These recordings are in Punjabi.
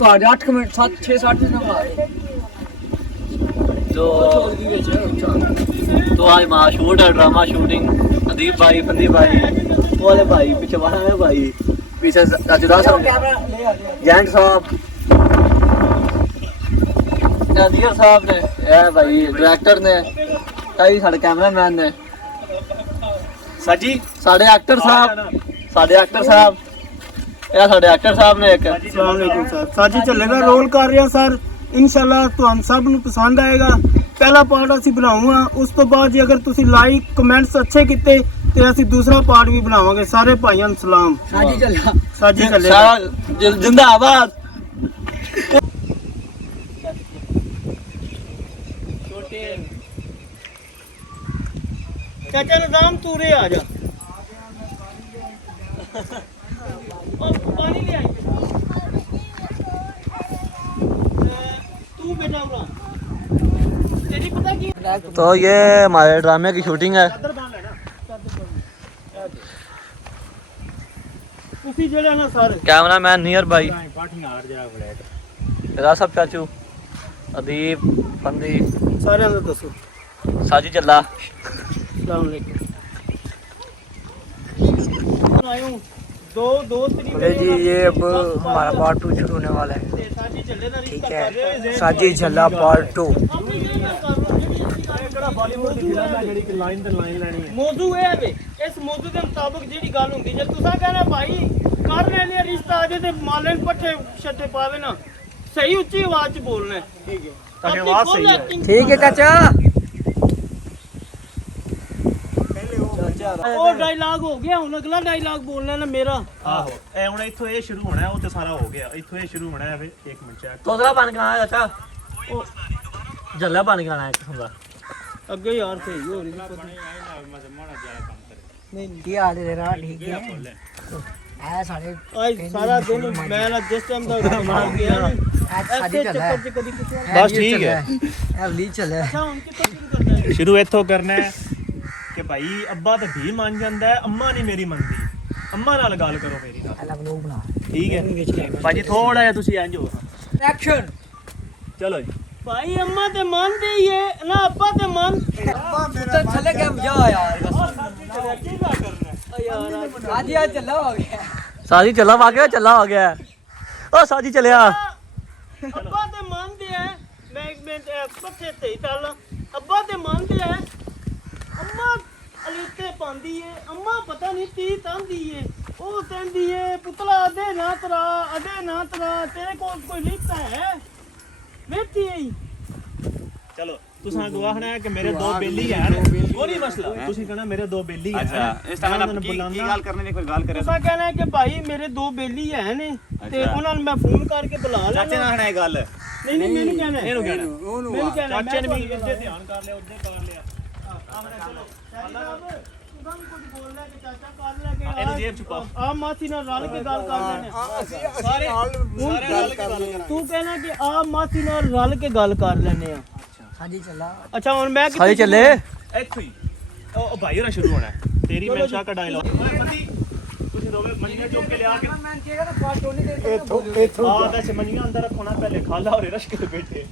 कर 8 मिनट 7 6 7 दिन बना दे तो आज मां शूट है ड्रामा शूटिंग अदीप भाई फंदीप भाई वाले भाई पीछे वाला है भाई पीछे राजुदा साहब जैंट साहब नादिर साहब ने ए भाई डायरेक्टर ने कई साडे कैमरामैन ने साजी साडे एक्टर साहब ਇਹ ਸਾਡੇ ਐਕਟਰ ਸਾਹਿਬ ਨੇ ਇੱਕ अस्सलाम वालेकुम सर साजी ਚੱਲੇ ਦਾ ਰੋਲ ਕਰ ਰਿਹਾ ਸਰ ਇਨਸ਼ਾਅੱਲਾ ਤੁਹਾਨੂੰ ਸਭ ਨੂੰ ਪਸੰਦ ਆਏਗਾ ਪਹਿਲਾ ਪਾਰਟ ਅਸੀਂ ਬਣਾਉਂਗਾ ਉਸ ਤੋਂ ਬਾਅਦ ਜੇ ਅਗਰ ਤੁਸੀਂ ਲਾਈਕ ਕਮੈਂਟਸ ਅੱਛੇ ਕੀਤੇ ਤੇ ਅਸੀਂ ਦੂਸਰਾ ਪਾਰਟ ਵੀ ਬਣਾਵਾਂਗੇ ਸਾਰੇ ਭਾਈਆਂ ਨੂੰ ਸਲਾਮ साजी चला ਸਾਜੀ ਚੱਲੇ ਸਾਰਾ ਜਿੰਦਾਬਾਦ ਚਾਚਾ ਨਿਜ਼ਾਮ ਤੂਰੇ ਆ ਜਾ और पानी ले आई तू बेटा उड़ा तेरी पता की तो ये हमारे ड्रामे की शूटिंग है चादर बांध लेना उसी जगह ना सर कैमरामैन नियर भाई पाठी हार जा फ्लैट राजा साहब चाचू अदीप फंदीप सारे अंदर दसो साजी चल्ला अस्सलाम वालेकुम आयो दो दोस्त बोले जी ये अब हमारा पार्ट 2 शुरू होने वाला है ठीक है साजी चला पार्ट 2 मौजू है वे इस मौजू के मुताबिक जी गल होंगी जब तुसा कहना भाई कर लेने रिश्ता आ जाए माले पट्ठे छट्टे पावे ना सही उच्ची आवाज च बोलना है ठीक है ताकि आवाज सही है ठीक है चाचा ਉਹ ਡਾਇਲੌਗ ਹੋ ਗਿਆ ਹੁਣ ਅਗਲਾ ਡਾਇਲੌਗ ਬੋਲਣਾ ਨਾ ਮੇਰਾ ਆਹੋ ਐ ਹੁਣ ਇੱਥੋਂ ਇਹ ਸ਼ੁਰੂ ਹੋਣਾ ਉਹ ਤੇ ਸਾਰਾ ਹੋ ਗਿਆ ਇੱਥੋਂ ਇਹ ਸ਼ੁਰੂ ਹੋਣਾ ਹੈ ਵੇ 1 ਮਿੰਟ ਚੈੱਕ तोतला बन के आया चाचा जल्ला बन के आना है किस्म का ਅੱਗੇ ਯਾਰ ਸਹੀ ਹੋ ਰਹੀ ਨਹੀਂ ये हाल तेरा ठीक है ऐ सारे ਅੱਜ ਸਾਰਾ ਦਿਨ ਮੈਂ ਨਾ ਜਿਸ ਟਾਈਮ ਦਾ ਮਾਰ ਗਿਆ ਨਾ साजी चला है ਕਦੀ ਕਿਤੇ बस ठीक है अगली चला है ਅੱਛਾ ਹੁਣ ਕਿੱਥੋਂ ਸ਼ੁਰੂ ਕਰਨਾ ਹੈ ਸ਼ੁਰੂ ਇੱਥੋਂ ਕਰਨਾ ਹੈ ਕਿ ਭਾਈ ਅੱਬਾ ਤਾਂ ਵੀ ਮੰਨ ਜਾਂਦਾ ਹੈ ਅੰਮਾ ਨਹੀਂ ਮੇਰੀ ਮੰਨਦੀ ਅੰਮਾ ਨਾਲ ਗੱਲ ਕਰੋ ਮੇਰੀ ਨਾਲ अलग लोग बना ਠੀਕ ਹੈ ਭਾਜੀ ਥੋੜਾ ਜਿਹਾ ਤੁਸੀਂ ਇੰਜ ਹੋ एक्शन ਚਲੋ ਜੀ ਭਾਈ ਅੰਮਾ ਤੇ ਮੰਨਦੀ ਏ ਨਾ ਅੱਬਾ ਤੇ ਮੰਨ तो चले गए जा यार ਕੀ ਕਰਨਾ ਯਾਰ साजी आज चला हो गया साजी चला आ गया चला आ गया ओ साजी चलिया ਅੱਬਾ ਤੇ ਮੰਨਦੇ ਆ ਮੈਂ ਇੱਕ ਮਿੰਟ ਪੱਠੇ ਤੇ ਚੱਲ ਅੱਬਾ ਤੇ ਮੰਨਦੇ ਆ ਅੰਮਾ ਅਲੀਤੇ ਪਾਉਂਦੀ ਏ ਅੰਮਾ ਪਤਾ ਨਹੀਂ ਕੀ ਤਾਂਦੀ ਏ ਉਹ ਕਹਿੰਦੀ ਏ ਪੁੱਤਲਾ ਅਦੇ ਨਾ ਤਰਾ ਤੇਰੇ ਕੋਲ ਕੋਈ ਲਿਖਤਾ ਹੈ ਵੇਖੀ ਏ ਚਲੋ ਤੁਸੀਂ ਗਵਾਹਣਾ ਹੈ ਕਿ ਮੇਰੇ ਦੋ ਬੇਲੀ ਹਨ ਉਹ ਨਹੀਂ ਮਸਲਾ ਤੁਸੀਂ ਕਹਣਾ ਮੇਰੇ ਦੋ ਬੇਲੀ ਹਨ ਅੱਛਾ ਇਸ ਤਰ੍ਹਾਂ ਨਾਲ ਕੀ ਗੱਲ ਕਰਨੇ ਦੀ ਕੋਈ ਗੱਲ ਕਰੇ ਤੁਸੀਂ ਕਹਿਣਾ ਹੈ ਕਿ ਭਾਈ ਮੇਰੇ ਦੋ ਬੇਲੀ ਹੈ ਨੇ ਤੇ ਉਹਨਾਂ ਨੂੰ ਮੈਂ ਫੋਨ ਕਰਕੇ ਬੁਲਾ ਲੈਣਾ ਚਾਚੇ ਨਾਲ ਹੈ ਗੱਲ ਨਹੀਂ ਮੈਨੂੰ ਕਹਿਣਾ ਇਹਨੂੰ ਕਹਿਣਾ ਮੈਨੂੰ ਕਹਿਣਾ ਚਾਚੇ ਨੇ ਵੀ ਇੱਥੇ ਧਿਆਨ ਕਰ ਲਿਆ ਉੱਧੇ ਕਰ ਲਿਆ ਇਹਨੂੰ ਜੇਬ ਚ ਪਾ ਆ ਮਾਸੀ ਨਾਲ ਰਲ ਕੇ ਗੱਲ ਕਰ ਲੈਣੇ ਸਾਰੇ ਰਲ ਕੇ ਗੱਲ ਕਰਾਂ ਤੂੰ ਕਹਿਣਾ ਕਿ ਆ ਮਾਸੀ ਨਾਲ ਰਲ ਕੇ ਗੱਲ ਕਰ ਲੈਣੇ ਆ साजी चला ਅੱਛਾ ਹੁਣ ਮੈਂ साजी चले ਇੱਥੋਂ ਹੀ ਉਹ ਭਾਈ ਹੋਣਾ ਸ਼ੁਰੂ ਹੋਣਾ ਹੈ ਤੇਰੀ ਮਨਸ਼ਾ ਦਾ ਡਾਇਲੌਗ ਤੁਸੀਂ ਦੋਵੇਂ ਮੰਨੀਆਂ ਚੁੱਕ ਕੇ ਲਿਆ ਕੇ ਇੱਥੋਂ ਆ ਦੱਸ ਮੰਨੀਆਂ ਅੰਦਰ ਰੱਖਣਾ ਪਹਿਲੇ ਖਾਲਾ ਹੋਰੇ ਰਸ਼ ਕੇ ਬੈਠੇ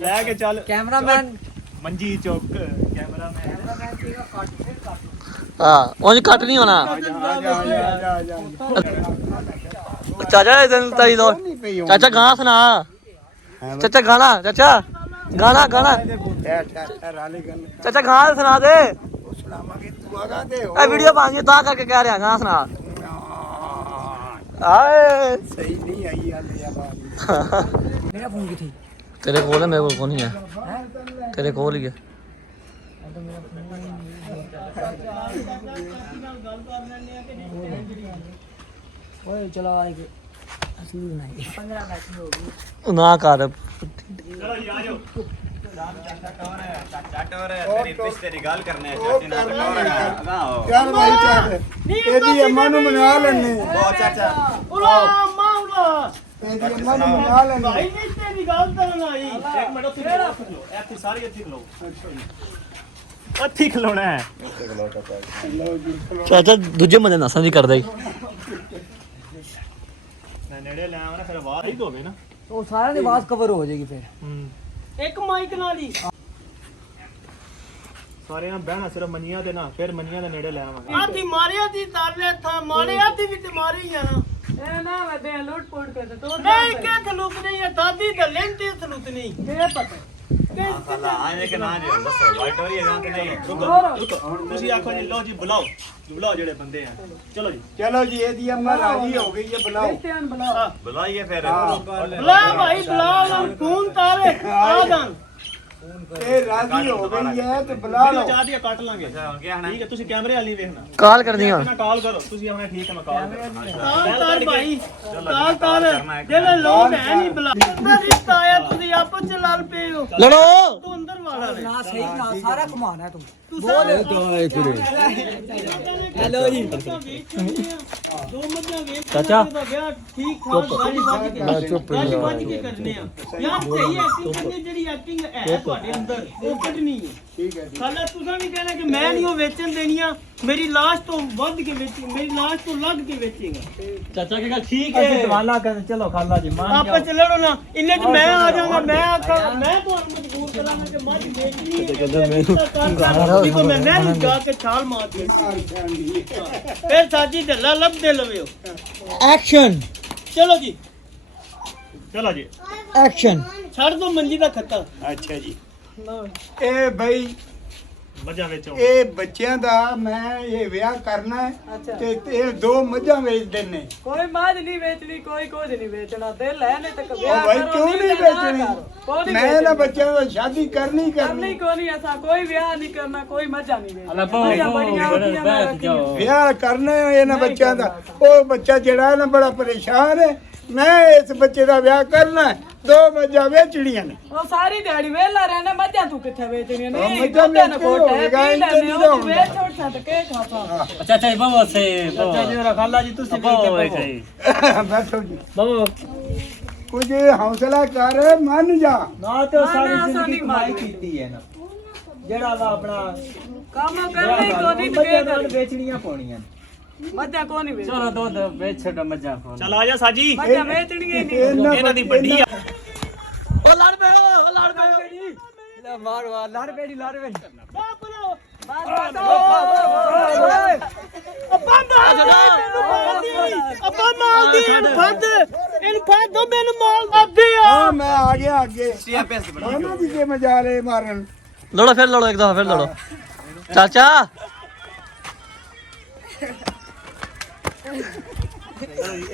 ਲੈ ਕੇ ਚੱਲ कैमरामैन ਮੰਜੀ ਚੁੱਕ ਕੈਮਰਾਮੈਨ हां उंज कट नहीं होना चाचा इधर ताई दो चाचा गाना सुना चाचा गाना चाचा गाना चाचा गाना सुना दे ए वीडियो पानी ता करके कह रहा गाना सुना आए ਸਹੀ ਨਹੀਂ ਆਈ ਹਾਲੇ ਆ ਬਾਤ मेरा फोन की थी तेरे कोल है मेरे कोल नहीं है तेरे कोल ही है ओए चलो एक असली बनाई 15 मिनट हो गई ना कर ਚਲੋ ਜੀ ਆ ਜਾਓ ਚਾਚਾ ਟੋਰ ਤੇਰੀ ਰਿਸ਼ਤੇ ਦੀ ਗੱਲ ਕਰਨੇ ਚਾਚੇ ਨਾਲ ਟੋਰ ਆਓ ਚੱਲ ਭਾਈ ਚੱਲ ਇਹਦੀ ਅੰਮਾ ਨੂੰ ਮਨਾ ਲੈਣੇ ਉਹ ਚਾਚਾ ਉਲਾ ਅੰਮਾ ਉਲਾ ਇਹਦੀ ਅੰਮਾ ਨੂੰ ਮਨਾ ਲੈਣੇ ਭਾਈ ਨਹੀਂ ਤੇਰੀ ਗੱਲ ਤਾਂ ਨਹੀਂ ਇੱਕ ਮਿੰਟ ਉੱਥੇ ਖਲੋ ਇੱਥੇ ਸਾਰੇ ਇੱਥੇ ਖਲੋ ਇੱਥੇ ਖਲੋਣਾ ਹੈ चाचा दूजे बंदे नसा नहीं करदा ही ਨੇੜੇ ਲੈ ਆਵਾਂ ਨਾ ਫਿਰ ਆਵਾਜ਼ ਹੀ ਦੋਵੇ ਨਾ ਉਹ ਸਾਰਿਆਂ ਦੀ ਆਵਾਜ਼ ਕਵਰ ਹੋ ਜਾਏਗੀ ਫਿਰ। ਇੱਕ ਮਾਈਕ ਨਾਲ ਹੀ ਸਾਰੇ ਨਾਲ ਬਹਿਣਾ ਸਿਰਫ ਮੰਨੀਆਂ ਤੇ ਨਾ, ਫਿਰ ਮੰਨੀਆਂ ਦੇ ਨੇੜੇ ਲੈ ਆਵਾਂਗੇ। ਆਦੀ ਮਾਰਿਆ ਦੀ ਤਾਲੇ ਥਾ ਮਾਰਿਆ ਦੀ ਵੀ ਤੇ ਮਾਰੀ ਆ ਨਾ ਇਹ ਨਾ ਮੈਂ ਦੇ ਲੁੱਟ ਪੁੱਟ ਕੇ ਤੇ ਤੋੜ ਨਹੀਂ ਕਿ ਥਲੂਕ ਨਹੀਂ ਹੈ ਦਾਦੀ ਤੇ ਲੈਂਦੀ ਥਲੂਕ ਨਹੀਂ ਦੇ ਪਤਾ ਅੱਲਾ ਆਨੇ ਕੇ ਨਾ ਜੀ ਦੱਸੋ ਵਾਈਟ ਹੋ ਰਹੀ ਹੈ ਕਿ ਨਹੀਂ? ਤੁਸੀਂ ਆਖੋ ਜੀ ਲੋ ਜੀ ਬੁਲਾਓ ਜਿਹੜੇ ਬੰਦੇ ਆ। ਚਲੋ ਜੀ ਚਲੋ ਜੀ ਇਹਦੀ ਅੰਮਾ ਰਾਜੀ ਹੋ ਗਈ ਹੈ ਬੁਲਾਓ ਧਿਆਨ ਬੁਲਾਓ बुलाइए फिर ਬੁਲਾ ਭਾਈ ਬੁਲਾ ਉਹਨਾਂ ਖੂਨ ਤਾਰੇ ਆ ਜਾਣ ਇਹ ਰਾਜੀ ਹੋ ਗਈ ਹੈ ਤੇ ਬੁਲਾ ਲਓ ਚਾਹ ਦੀ ਕੱਟ ਲਾਂਗੇ। क्या है ਠੀਕ ਹੈ, ਤੁਸੀਂ ਕੈਮਰੇ ਵਾਲੀ ਵੇਖਣਾ। ਕਾਲ ਕਰਨੀ ਹੁਣ। ਮੈਂ ਕਾਲ ਕਰੋ, ਤੁਸੀਂ ਆਉਣਾ। ਠੀਕ ਹੈ, ਮੈਂ ਕਾਲ ਕਰਾਂ। ਤਾਰ ਭਾਈ ਤਾਰ ਜਿਹੜੇ ਲੋਕ ਹੈ ਨਹੀਂ ਬੁਲਾ ਅੰਦਰ ਰਿਸ਼ਤਾ ਆਇਆ ਤੁਸੀਂ ਆਪਸ ਚ ਲੜ ਪਏ ਹੋ ਲੜੋ ਤੂੰ ਅੰਦਰ ਵਾਲਾ ਵੇ ਨਾ ਸਹੀ ਨਾ ਸਾਰਾ ਘੁਮਾਣਾ ਤੂੰ। ਹੈਲੋ ਜੀ ਦੋ ਮੱਝਾਂ ਵੇਚ ਚਾਚਾ ਠੀਕ ਠਾਕ ਬਾਜੀ ਬਾਜੀ ਕੇ ਬਾਜੀ ਬਾਜੀ ਕੇ ਕਰਨੇ ਆ ਯਾਰ ਸਹੀ ਐਕਟਿੰਗ ਕਰਨੀ ਜਿਹੜੀ ਐਕਟਿੰਗ ਹੈ ਤੁਹਾਡੇ ਅੰਦਰ ਉਹ ਕੱਢਣੀ ਹੈ। ਠੀਕ ਹੈ ਖਾਲਾ ਤੁਸੀਂ ਵੀ ਕਹਿਣਾ ਕਿ ਮੈਂ ਨਹੀਂ ਉਹ ਵੇਚਣ ਦੇਣੀਆਂ ਮੇਰੀ ਲਾਸ਼ ਤੋਂ ਵੱਧ ਕੇ ਵੇਚੀ ਮੇਰੀ ਲਾਸ਼ ਤੋਂ ਲੱਗ ਕੇ ਵੇਚੇਗਾ। ਚਾਚਾ ਕੀ ਗੱਲ ਠੀਕ ਹੈ। ਦਵਾਲਾ ਕਰ ਚਲੋ ਖਾਲਾ ਜੀ ਮਾਨ ਆਪਾਂ ਚੱਲਣੋ ਨਾ ਇੰਨੇ ਚ ਮੈਂ ਆ ਜਾਵਾਂਗਾ ਮੈਂ ਆਖਾਂ ਮੈਂ ਤੁਹਾਨੂੰ ਮਜਬੂਰ ਕਰਾਂਗਾ ਕਿ ਮੱਝ ਵੇਚਣੀ ਹੈ ਕਹਿੰਦਾ ਮੈਨੂੰ ਦੇਖੋ ਮੈਂ ਨਹੀਂ ਜਾ ਕੇ ਛਾਲ ਮਾਰ ਦੇ ਫਿਰ ਸਾਜੀ ਢੱਲਾ ਲੱਭਦੇ ਲਵਿਓ। ਐਕਸ਼ਨ ਚਲੋ ਜੀ ਚਲੋ ਜੀ ਐਕਸ਼ਨ। ਛੱਡ ਦੋ ਮੰਜੀ ਦਾ ਖੱਤਾ। ਅੱਛਾ ਜੀ, ਇਹ ਬਈ ਮੱਝਾਂ ਵੇਚੋ। ਇਹ ਬੱਚਿਆਂ ਦਾ ਮੈਂ ਇਹ ਵਿਆਹ ਕਰਨਾ ਹੈ ਤੇ ਇਹ ਦੋ ਮੱਝਾਂ ਵੇਚਦੇ ਨੇ। ਕੋਈ ਮਾਝ ਨਹੀਂ ਵੇਚਣੀ ਕੋਈ ਕੁਝ ਨਹੀਂ ਵੇਚਣਾ ਦਿਲ ਲੈ ਲੈ ਤੇ ਉਹ ਵਿਆਹ ਭਾਈ ਕਰੋ ਕਿਉਂ ਨਹੀਂ ਵੇਚਣੀ? ਮੈਂ ਇਹਨਾਂ ਬੱਚਿਆਂ ਨਾਲ ਸ਼ਾਦੀ ਕਰਨੀ ਕਰਨੀ ਕੋਈ ਨਹੀਂ ਐਸਾ ਕੋਈ ਵਿਆਹ ਨਹੀਂ ਕਰਨਾ ਕੋਈ ਮਜ਼ਾ ਨਹੀਂ ਵੇਚਣਾ ਮਜ਼ਾ ਬੜੀਆਂ ਹੁੰਦੀਆਂ ਮੈਂ ਰੱਖੀਆਂ। ਵਿਆਹ ਕਰਨਾ ਹੈ ਇਹਨਾਂ ਬੱਚਿਆਂ ਦਾ। ਉਹ ਬੱਚਾ ਜਿਹੜਾ ਹੈ ਨਾ ਬੜਾ ਪਰੇਸ਼ਾਨ ਹੈ। ਮੈਂ ਇਸ ਬੱਚੇ ਦਾ ਵਿਆਹ ਕਰਨਾ ਹੈ। ਦੋ ਮੱਝਾਂ ਵੇਚਣੀਆਂ ਨੇ। ਉਹ ਸਾਰੀ ਦਿਹਾੜੀ ਵੇਲਾ ਰਹਿਣਾ ਮੱਝਾਂ ਤੂੰ ਕਿੱਥੇ ਵੇਚਣੀਆਂ ਉਹ ਨਹੀਂ ਮੱਝਾਂ ਦੁੱਧ ਨਾ ਵੇਚ ਕੇ ਕੋਟ ਹੈ ਹੋਵੇਗਾ, ਪੀ ਇੰਝ ਲੈਣੇ ਨਹੀਂ ਉਹ ਹੁੰਦਾ। ਵੇਚ ਛੋੜ ਛੱਡ ਕੇ ਖਾਤਾ। ਅੱਛਾ ਅੱਛਾ ਬਾਬਾ ਸੇ ਚਾਚਾ ਜੀ ਮੇਰਾ ਖਾਲਾ ਜੀ ਤੁਸੀਂ ਬੈਠੋ ਜੀ ਬਾਬੂ ਕੁਝ ਹੌਸਲਾ ਕਰ ਮੰਨ ਜਾ। ਨਾ ਤੇ ਉਹ ਨਾ, ਸਾਰੀ ਨਾ, ਜ਼ਿੰਦਗੀ ਸਾਡੀ ਕਮਾਈ ਕਮਾਈ ਕੀਤੀ ਹੈ ਨਾ ਜਿਹੜਾ ਵਾ ਆਪਣਾ ਕੰਮ ਕਰਨਾ ਹੀ ਕੋਈ ਨਹੀਂ ਤੇ ਕੀ ਕਰੀ ਵੇਚਣੀਆਂ ਪਾਉਣੀਆਂ ਮੱਝਾਂ ਕੋਈ ਨਹੀਂ ਵੇਚਣੀ ਚਲੋ ਦੁੱਧ ਵੇਚ ਛੱਡੋ ਮੱਝਾਂ ਕੋਲ। ਚੱਲ ਆ ਜਾ ਸਾਜੀ, ਮੱਝਾਂ ਵੇਚਣੀਆਂ ਹੀ ਨਹੀਂ। ਇਹਨਾਂ ਦੀ ਵੱਡੀ ਆ। ਉਹ ਲੜ ਪਏ ਲੈ ਮਾਰ ਵਾਰ ਲੜ ਪੇੜੀ ਅੱਬਾ ਮਾਲ ਦੀ ਇਹਨੂੰ ਫੜ ਦੋ ਮੈਨੂੰ ਮਾਲ ਅੱਧੇ ਆ। ਹਾਂ ਮੈਂ ਆ ਗਿਆ ਅੱਗੇ। ਉਹਨਾਂ ਦੀ ਜੇ ਮਜਾਲੇ ਮਾਰਨ। ਲੜੋ ਫਿਰ ਲੜੋ, ਇੱਕ ਦਫਾ ਫਿਰ ਲੜੋ। ਚਾਚਾ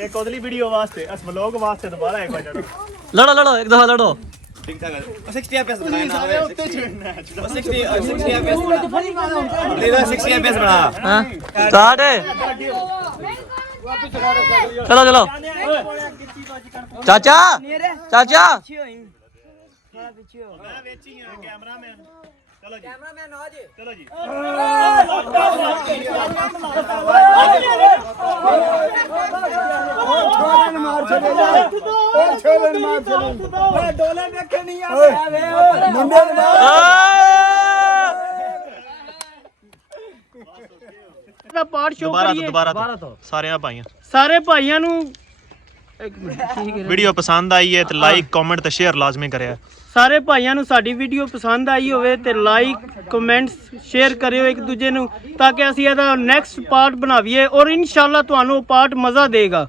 ਇੱਕ ਉਹਦੀ ਵੀਡੀਓ ਵਾਸਤੇ ਇਸ ਵਲੌਗ ਵਾਸਤੇ ਦੁਬਾਰਾ ਇੱਕ ਵਾਰ ਚੜੋ। ਲੜੋ ਇੱਕ ਦਫਾ ਲੜੋ। ठीक ठाक 60 एफएस बनाया ना 60 एफएस ले लो 60 एफएस बना। ਹਾਂ ਸਟਾਰਟ ਹੈ। ਚਲੋ ਚਾਚਾ ਮੈਂ ਵੇਚੀ ਆ ਕੈਮਰਾਮੈਨ। ਚਲੋ ਜੀ ਕੈਮਰਾਮੈਨ ਆ ਜੇ ਚਲੋ ਜੀ ਛੋਰਨ ਮਾਰ ਚਲੇ ਜਾ। ਉਹ ਛੋਰਨ ਮਾਰ ਚਲੇ ਜਾ। ਓਏ ਡੋਲੇ ਦੇਖੇ ਨਹੀਂ ਆ ਵੇ ਮੁੰਡੇ ਨੂੰ ਮਾਰ। ਦਾ ਪਾਰਟ ਸ਼ੋ ਕਰੀਏ ਦੁਬਾਰਾ ਤੋਂ ਸਾਰਿਆਂ ਭਾਈਆਂ ਸਾਰੇ ਭਾਈਆਂ ਨੂੰ ਵੀਡੀਓ ਪਸੰਦ ਆਈ ਹੈ ਤੇ ਲਾਈਕ ਕਮੈਂਟ ਤੇ ਸ਼ੇਅਰ ਲਾਜ਼ਮੀ ਕਰਿਆ। ਸਾਰੇ ਭਾਈਆਂ ਨੂੰ ਸਾਡੀ ਵੀਡੀਓ ਪਸੰਦ ਆਈ ਹੋਵੇ ਤੇ ਲਾਈਕ ਕਮੈਂਟਸ ਸ਼ੇਅਰ ਕਰਿਓ ਇੱਕ ਦੂਜੇ ਨੂੰ ਤਾਂ ਕਿ ਅਸੀਂ ਇਹਦਾ ਨੈਕਸਟ ਪਾਰਟ ਬਣਾਵੀਏ ਔਰ ਇਨਸ਼ਾਅੱਲਾ ਤੁਹਾਨੂੰ ਉਹ ਪਾਰਟ ਮਜ਼ਾ ਦੇਗਾ।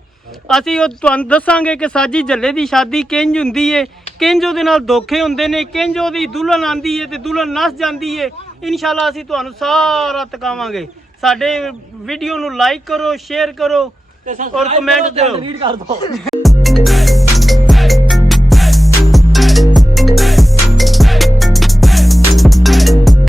ਅਸੀਂ ਉਹ ਤੁਹਾਨੂੰ ਦੱਸਾਂਗੇ ਕਿ ਸਾਜੀ ਜੱਲੇ ਦੀ ਸ਼ਾਦੀ ਕਿੰਜ ਹੁੰਦੀ ਏ, ਕਿੰਜ ਉਹਦੇ ਨਾਲ ਧੋਖੇ ਹੁੰਦੇ ਨੇ, ਕਿੰਜ ਉਹਦੀ ਦੁਲਹਨ ਆਂਦੀ ਏ ਤੇ ਦੁਲਹਨ ਨੱਸ ਜਾਂਦੀ ਏ। ਇਨਸ਼ਾਅੱਲਾ ਅਸੀਂ ਤੁਹਾਨੂੰ ਸਾਰਾ ਤਕਾਵਾਂਗੇ। ਸਾਡੇ ਵੀਡੀਓ ਨੂੰ ਲਾਈਕ ਕਰੋ, ਸ਼ੇਅਰ ਕਰੋ ਔਰ ਕਮੈਂਟ ਦਿਓ।